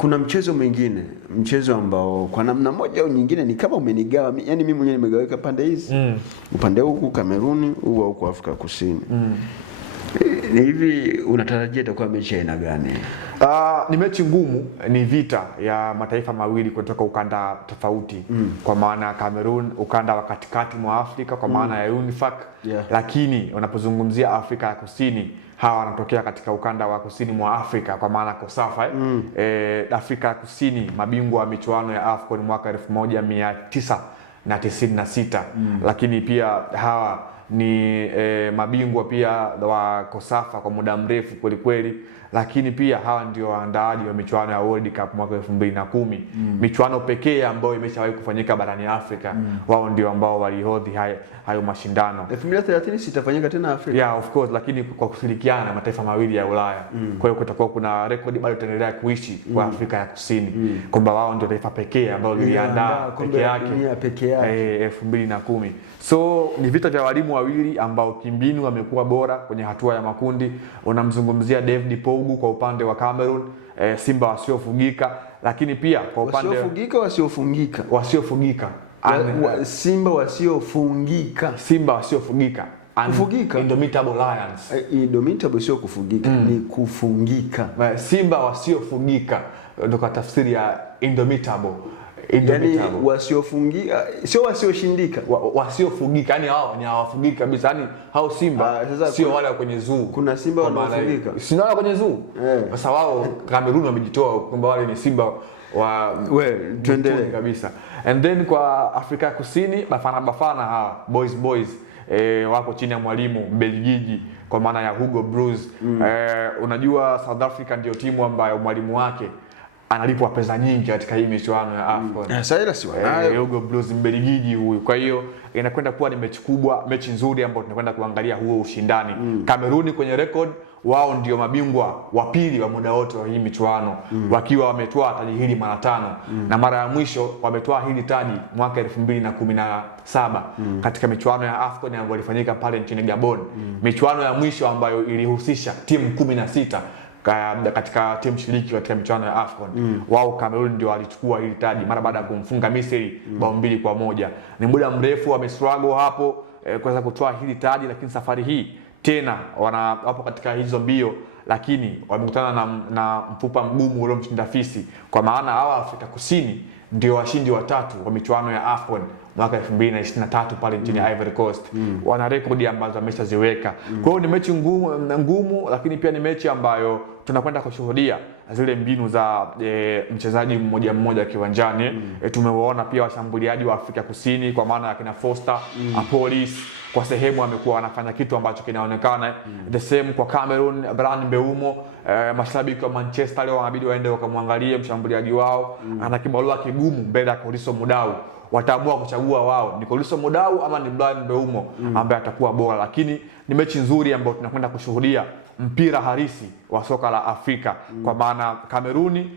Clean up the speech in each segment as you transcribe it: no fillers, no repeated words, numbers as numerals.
Kuna mchezo mwingine, mchezo ambao kwa namna moja au nyingine ni kama umenigawa, yani mimi mwenyewe nimegaweka pande hizi. Upande huku Kameruni, huku Afrika Kusini. Ni hivi, unatarajia itakuwa mechi aina gani? Ni mechi ngumu, ni vita ya mataifa mawili kutoka ukanda tofauti. Kwa maana Cameroon ukanda wa katikati mwa Afrika kwa maana ya UNIFAC, lakini unapozungumzia Afrika ya Kusini, hawa wanatokea katika ukanda wa kusini mwa Afrika kwa maana COSAFA. Afrika ya Kusini mabingwa wa michuano ya AFCON mwaka 1996, lakini pia hawa ni mabingwa pia wa COSAFA kwa muda mrefu kweli kweli, lakini pia hawa ndio waandaaji wa michuano ya World Cup mwaka 2010, michuano pekee ambayo imeshawahi kufanyika barani Afrika. Wao ndio ambao walihodhi hayo mashindano. 2030 sitafanyika tena Afrika. Yeah, of course, lakini kwa kushirikiana na mataifa mawili ya Ulaya. Kwa hiyo kutakuwa kuna rekodi bado itaendelea kuishi kwa Afrika ya Kusini, kwamba wao ndio taifa pekee ambalo liliandaa pekee yake 2010. So ni vita vya walimu wawili ambao kimbinu wamekuwa bora kwenye hatua ya makundi. Unamzungumzia David Pogu kwa upande wa Cameroon, Simba wasiofugika, lakini pia kwa upande wasiofugika Simba wasiofungika. Indomitable Lions. Indomitable sio kufugika, ni kufungika. Simba wasiofugika ndio kwa tafsiri ya Indomitable. Yani wasiofungika, sio wasioshindika, wasiofugika, yani hao ni hawafugiki kabisa, yani hao Simba sio wale kwenye zoo. Kuna Simba wanaofugika, si wale kwenye zoo. Sasa wao Cameroon wamejitoa kwamba wale ni Simba wa tuendelee kabisa. And then kwa Afrika ya Kusini Bafana hawa boys wako chini ya mwalimu Mbelgiji kwa maana ya Hugo Broos. Unajua South Africa ndio timu ambayo mwalimu wake analipwa pesa nyingi katika hii michuano ya AFCON. Sasa ila si wanayo Hugo Broos Mbelgiji huyu. Kwa hiyo inakwenda kuwa ni mechi kubwa, mechi nzuri ambayo tunakwenda kuangalia huo ushindani. Kameruni kwenye record wao ndio mabingwa wa pili wa muda wote wa hii michuano, wakiwa wametoa taji hili mara 5, na mara ya mwisho wametoa hili taji mwaka 2017 katika michuano ya AFCON ambayo ilifanyika pale nchini Gabon. Michuano ya mwisho ambayo ilihusisha timu 16 katika timu shiriki katika michuano ya AFCON. Wao Cameroon ndio walichukua hili taji mara baada ya kumfunga Misri bao 2-1. Ni muda mrefu wamestruggle hapo kuweza kutoa hili taji, lakini safari hii tena wapo katika hizo mbio, lakini wamekutana na mfupa mgumu ule mshinda fisi, kwa maana hawa Afrika Kusini ndio washindi watatu wa michuano ya AFCON mwaka 2023 pale nchini Ivory Coast. Wana rekodi ambazo wameshaziweka. Kwa hiyo ni mechi ngumu, lakini pia ni mechi ambayo tunakwenda kushuhudia zile mbinu za mchezaji mmoja kiwanjani. Tumewaona pia washambuliaji wa Afrika Kusini kwa maana ya kina Foster, Police kwa sehemu amekuwa wanafanya kitu ambacho kinaonekana. The same kwa Cameroon, Bryan Mbeumo. Mashabiki wa Manchester leo wanabidi waende wakamwangalie mshambuliaji wao. Ana kibarua kigumu mbele ya Koliso Mudau. Wataamua kuchagua wao ni Koliso Mudau ama ni Bryan Mbeumo ambaye atakuwa bora, lakini ni mechi nzuri ambayo tunakwenda kushuhudia mpira halisi wa soka la Afrika. Kwa maana Kameruni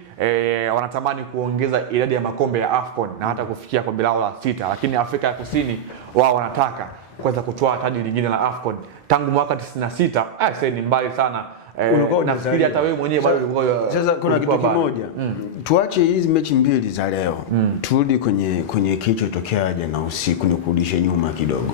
wanatamani kuongeza idadi ya makombe ya AFCON na hata kufikia kombe lao la 6, lakini Afrika ya Kusini wao wanataka kuweza kutoa taji lingine la AFCON tangu mwaka 96. Sasa ni mbali sana. Nafikiri hata wewe mwenyewe bado ulikuwa. Sasa kuna kitu kimoja, tuache hizi mechi mbili za leo, turudi kwenye kilichotokea jana usiku, ni kurudisha nyuma kidogo.